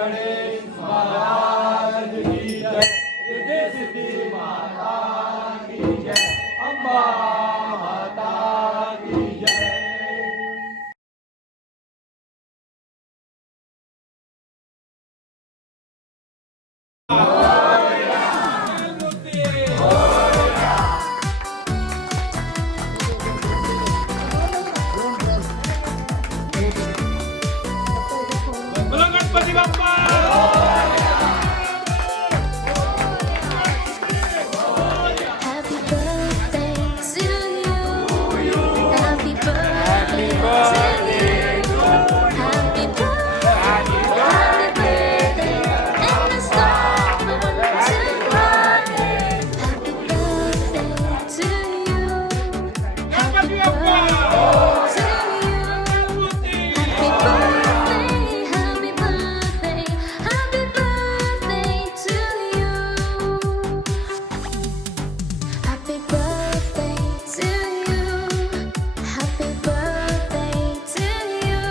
गणेश महाराज की जय, रिद्धि सिद्धि माता की जय, अम्बा माता की जय। बोलो Ganpati Bappa Happy birthday to you. Happy birthday to you. Happy birthday. Happy birthday. And the stars will tonight. Happy birthday to you. Happy birthday to you. Happy birthday. Happy birthday. Happy birthday to you. Happy birthday to you. Happy birthday to you.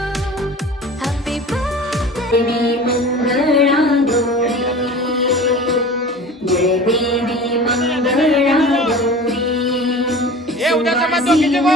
Happy birthday. देवी मंगळा गौरी, जय देवी मंगळा गौरी. ये उद्या समाज दोघीचे गो